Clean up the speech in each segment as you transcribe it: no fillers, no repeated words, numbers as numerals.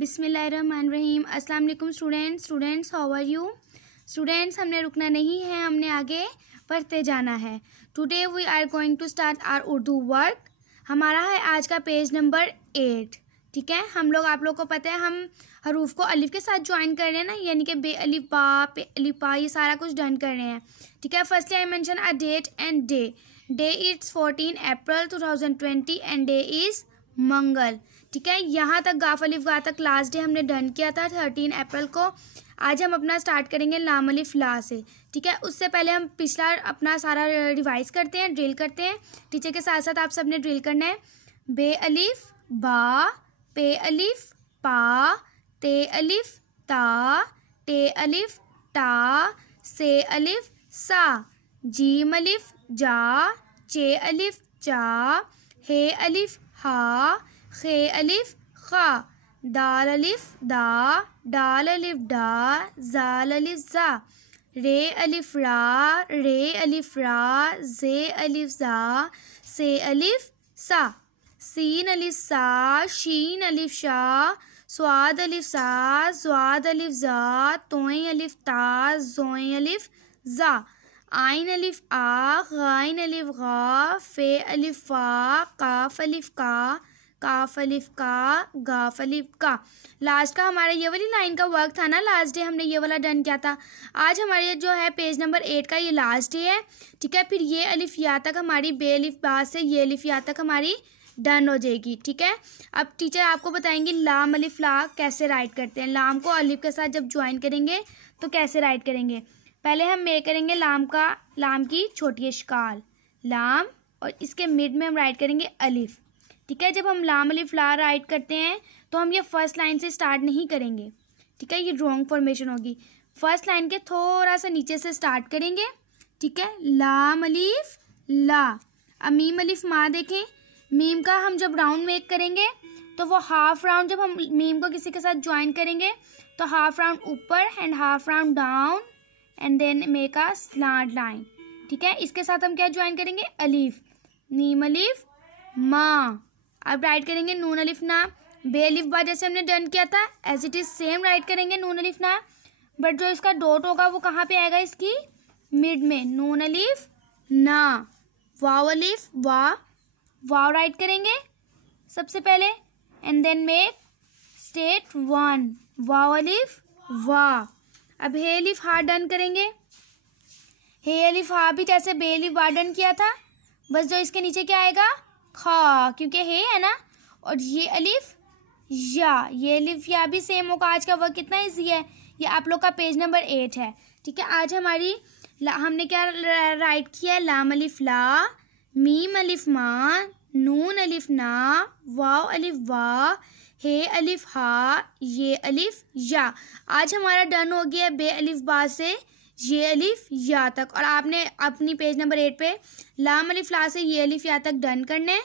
बिस्मिल्लाहिर्रहमानिर्रहीम। अस्सलाम वालेकुम students, how are you students. हमने रुकना नहीं है, हमने आगे पढ़ते जाना है। Today we are going to start our Urdu work. हमारा है आज का पेज नंबर 8। ठीक है, हम लोग आप लोग को पता है हम हरूफ को अलिफ के साथ ज्वाइन कर रहे हैं ना, यानी कि बे अलिफ बा पे अलिफ बा, ये सारा कुछ डन कर रहे हैं। ठीक है, firstly I mention a date and day it's 14 April 2020 and day is मंगल। ठीक है, यहाँ तक गाफ अलिफ गा तक लास्ट डे हमने डन किया था 13 अप्रैल को। आज हम अपना स्टार्ट करेंगे लाम अलिफ ला से। ठीक है, उससे पहले हम पिछला अपना सारा रिवाइज करते हैं, ड्रिल करते हैं। टीचर के साथ साथ आप सबने ड्रिल करना है। बे अलिफ बा, पे अलिफ पा, ते अलिफ ता, टे अलिफ टा, से अलिफ सा, जीम अलिफ जा, चे अलिफ चा, हे अलिफ हा, खे अलिफ खा, दाल अलिफ दा, डाल अलिफ डा, जाल अलिफ जा, रे अलिफ रा, रे अलिफ रा, जे अलिफ जा, से अलिफ सा, सीन अलिफ सा, शीन अलिफ शा, स्वाद अलिफ सा, स्वाद अलिफ जा, तोय अलिफ ता, जोय अलिफ जा, आइन अलिफ आ, गाइन अलिफ गा, फे अलिफ फा, काफ अलिफ का, काफ अलिफ का, गाफ अलिफ का। लास्ट का हमारा ये वाली लाइन का वर्क था ना, लास्ट डे हमने ये वाला डन किया था। आज हमारे जो है पेज नंबर 8 का ये लास्ट डे है। ठीक है, फिर ये अलिफ या तक हमारी बे अलिफ बा से ये अलिफ या तक हमारी डन हो जाएगी। ठीक है, अब टीचर आपको बताएंगे लाम अलिफ ला कैसे राइट करते हैं। लाम को अलिफ के साथ जब ज्वाइन करेंगे तो कैसे राइट करेंगे। पहले हम मेक करेंगे लाम की छोटी अशकाल लाम, और इसके मिड में हम राइट करेंगे अलिफ। ठीक है, जब हम लाम अलिफ ला राइट करते हैं तो हम ये फर्स्ट लाइन से स्टार्ट नहीं करेंगे। ठीक है, ये रॉन्ग फॉर्मेशन होगी। फर्स्ट लाइन के थोड़ा सा नीचे से स्टार्ट करेंगे। ठीक है, लाम अलिफ ला। अब मीम अलिफ मा देखें, मीम का हम जब राउंड मेक करेंगे तो वो हाफ राउंड, जब हम मीम को किसी के साथ ज्वाइन करेंगे तो हाफ राउंड ऊपर and half round down and then make a slant line. ठीक है, इसके साथ हम क्या ज्वाइन करेंगे, अलिफ, नीम अलिफ मा। अब राइट करेंगे नून अलिफ ना, बे अलिफ बा जैसे हमने डन किया था as it is same right करेंगे नून अलिफ ना, बट जो इसका डॉट होगा वो कहाँ पे आएगा, इसकी मिड में, नून अलिफ ना। वाव अलिफ वा, वाव राइट करेंगे सबसे पहले एंड देन मेक स्टेट 1, वाव अलिफ वा। अब हे अलिफ हा डन करेंगे। हे अलिफ हा भी जैसे बे अलिफ बा डन किया था, बस जो इसके नीचे क्या आएगा, खा, क्योंकि हे है ना। और ये अलिफ या, ये अलिफ या भी सेम होगा। आज का वर्क कितना ईजी है, ये आप लोग का पेज नंबर 8 है। ठीक है, आज हमारी हमने क्या राइट किया है, लाम अलिफ ला, मीम अलिफ मा, नून अलिफ ना, वाव अलिफ वा, हे अलिफ हा, ये अलिफ या। आज हमारा डन हो गया बे अलिफ बा से ये अलिफ या तक, और आपने अपनी पेज नंबर 8 पे लाम अलिफ ला से ये अलिफ या तक डन करना है।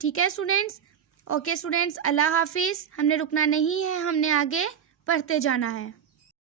ठीक है स्टूडेंट्स, ओके स्टूडेंट्स, अल्लाह हाफिज़। हमने रुकना नहीं है, हमने आगे पढ़ते जाना है।